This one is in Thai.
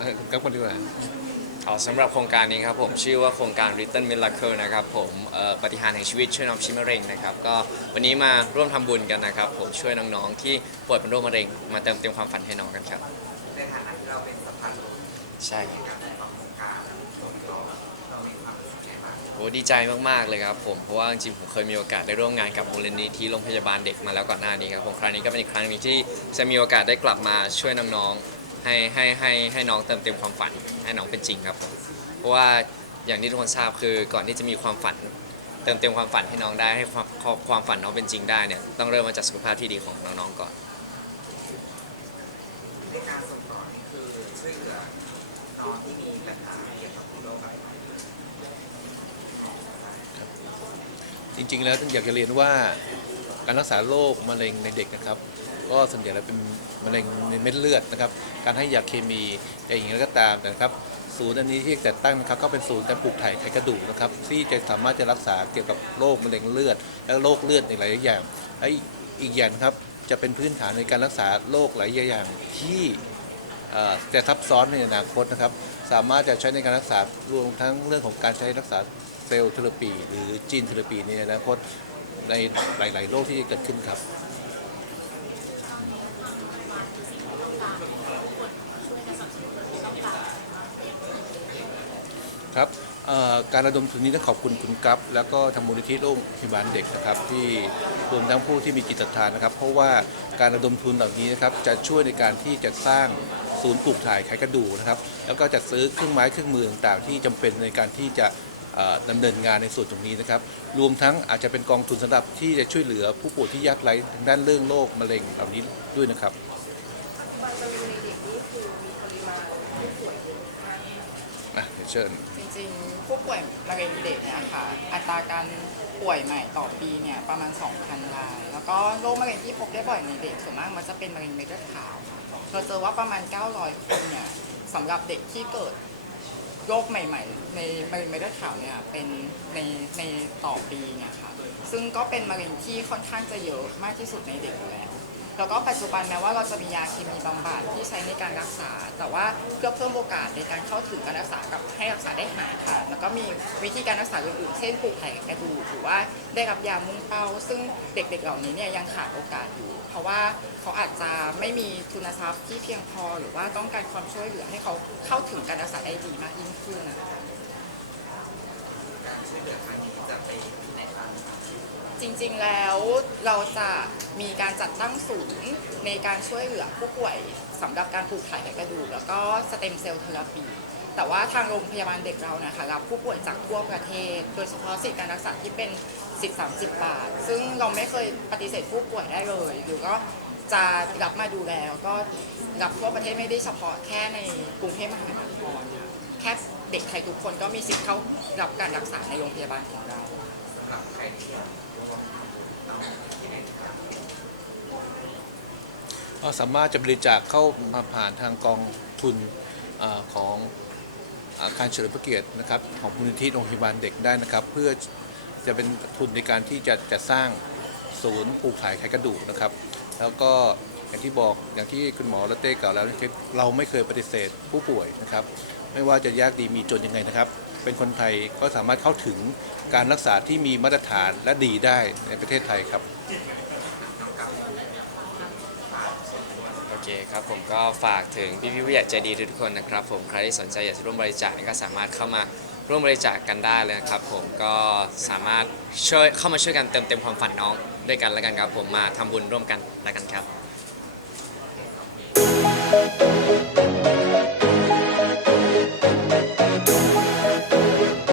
ครับสำหรับโครงการนี้ครับผมชื่อว่าโครงการ Little Miracle นะครับผมเอ่อปฏิหารย์แห่งชีวิตช่วยน้องชิมะเร็งนะครับก็วันนี้มาร่วมทำบุญกันนะครับผมช่วยน้องๆที่ป่วยเป็นโรคมะเร็ง มาเติมเต็มความฝันให้น้องกันครับในฐานะที่เราเป็นสะพานบุญใช่ในการจัดโครงการเราเรามีความรู้สึกไงบ้างโอ้ดีใจมากๆเลยครับผมเพราะว่าจริงๆผมเคยมีโอกาสได้ร่วมงานกับมูลนิธิโรงพยาบาลเด็กมาแล้วก่อนหน้านี้ครับผมครั้งนี้ก็เป็นอีกครั้งหนึงที่จะมีโอกาสได้กลับมาช่วยน้องๆ ให้ให้ให้ให้น้องเติมเต็มความฝัน ให้น้องเป็นจริงครับผมเพราะว่าอย่างที่ทุกคนทราบคือก่อนที่จะมีความฝัน เติมเต็มความฝันให้น้องได้ให้ความความฝันน้องเป็นจริงได้เนี่ยต้องเริ่มมาจากสุขภาพที่ดีของน้องๆก่อนในการส่งต่อนี่คือช่วยเหลือน้องที่มีปัญหาเกี่ยวกับโรคอะไรจริงๆแล้วอยากจะเรียนว่าการรักษาโรคมะเร็งในเด็กนะครับ ก็ส่วนใหญ่แล้วเป็นมะเร็งในเม็ดเลือดนะครับ การให้ยาเคมีแต่อย่างไรก็ตามนะครับศูนย์อันนี้ที่จัดตั้งนะครับก็เป็นศูนย์การปลูกถ่ายไขกระดูกนะครับที่จะสามารถจะรักษาเกี่ยวกับโรคมะเร็งเลือด และโรคเลือดในหลายๆอย่างและอีกอย่างครับจะเป็นพื้นฐานในการรักษาโรคหลายอย่างที่จะซับซ้อนในอนาคตนะครับ สามารถจะใช้ในการรักษารวมทั้งเรื่องของการใช้รักษาเซลล์เทอราปี หรือจีนเทอราปีในอนาคตในหลาย ๆ โรคที่จะเกิดขึ้นครับ ครับการระดมทุนนี้ต้องขอบคุณคุณกัฟแล้วก็ทางมูลนิธิโรงพยาบาลเด็กนะครับ ที่รวมทั้งผู้ที่มีจิตศรัทธานะครับ เพราะว่าการระดมทุนเหล่านี้นะครับจะช่วยในการที่จะสร้างศูนย์ปลูกถ่ายไขกระดูกนะครับ แล้วก็จัดซื้อเครื่องไม้เครื่องมือต่างๆที่จำเป็นในการที่จะเอ่อดำเนินงานในส่วนตรงนี้นะครับ รวมทั้งอาจจะเป็นกองทุนสำหรับที่จะช่วยเหลือผู้ป่วยที่ยากไร้ทางด้านเรื่องโรคมะเร็งเหล่านี้ด้วยนะครับ อะเดี๋ยวเชิญ จริงๆ ผู้ป่วยมะเร็งเด็กเนี่ยค่ะ อัตราการป่วยใหม่ต่อปีเนี่ยประมาณ 2,000ราย แล้วก็โรคมะเร็งที่พบได้บ่อยในเด็กส่วนมากมันจะเป็นมะเร็งเม็ดเลือดขาวเราเจอว่าประมาณ 900 คนเนี่ยสำหรับเด็กที่เกิดโรคใหม่ ๆ ในมะเร็งเม็ดเลือดขาวเนี่ยเป็นในในต่อปีเนี่ยค่ะ ซึ่งก็เป็นมะเร็งที่ค่อนข้างจะเยอะมากที่สุดในเด็กอยู่แล้ว แล้วก็ปัจจุบันแม้ว่าเราจะมียาเคมีบำบัดที่ใช้ในการรักษา แต่ว่าเพื่อเพิ่มโอกาสในการเข้าถึงการรักษากับให้รักษาได้หายค่ะ แล้วก็มีวิธีการรักษาอื่นๆ เช่นปลูกถ่ายกระดูกหรือว่าได้รับยามุ่งเป้า ซึ่งเด็กๆเหล่านี้เนี่ยยังขาดโอกาสอยู่ เพราะว่าเขาอาจจะไม่มีทุนทรัพย์ที่เพียงพอ หรือว่าต้องการความช่วยเหลือให้เขาเข้าถึงการรักษาได้ดีมากยิ่งขึ้นนะคะ การช่วยเหลือครั้งนี้จะไปที่ไหนบ้าง จริงๆแล้วเราจะมีการจัดตั้งศูนย์ในการช่วยเหลือผู้ป่วยสำหรับการปลูกถ่ายกระดูก แล้วก็สเต็มเซลล์เทอราปีแต่ว่าทางโรงพยาบาลเด็กเรานะคะรับผู้ป่วยจากทั่วประเทศ โดยเฉพาะสิทธิการรักษาที่เป็นสิทธิ30 บาท ซึ่งเราไม่เคยปฏิเสธผู้ป่วยได้เลยหรือก็จะรับมาดูแลแล้วก็รับทั่วประเทศไม่ได้เฉพาะแค่ในกรุงเทพมหานครแค่เด็กไทยทุกคนก็มีสิทธิ์เข้ารับการรักษาในโรงพยาบาลของเรา สำหรับใครที่อยากร่วมเอาที่ไหนครับ ก็สามารถจะบริจาคเข้ามาผ่านทางกองทุนอของอาคารเฉลิมพระเกียรตินะครับของมูลนิธิโรงพยาบาลเด็กได้นะครับ เพื่อจะเป็นทุนในการที่จะจะสร้างศูนย์ปลูกถ่ายไขกระดูกนะครับ แล้วก็อย่างที่บอกอย่างที่คุณหมอและเต้กล่าวแล้วเราไม่เคยปฏิเสธผู้ป่วยนะครับ ไม่ว่าจะยากดีมีจนยังไงนะครับ เป็นคนไทยก็สามารถเข้าถึงการรักษาที่มีมาตรฐานและดีได้ในประเทศไทยครับ เคครับผมก็ฝากถึงพี่พี่ผู้ใหญ่ใจดีทุกคนนะครับ ผมใครที่สนใจอยากจะร่วมบริจาคก็สามารถเข้ามาร่วมบริจาคกันได้เลยนะครับผมก็สามารถช่วยเข้ามาช่วยกันเติมเต็มความฝันน้องด้วยกันแล้วกันครับ ผมมาทำบุญร่วมกันแล้วกันครับ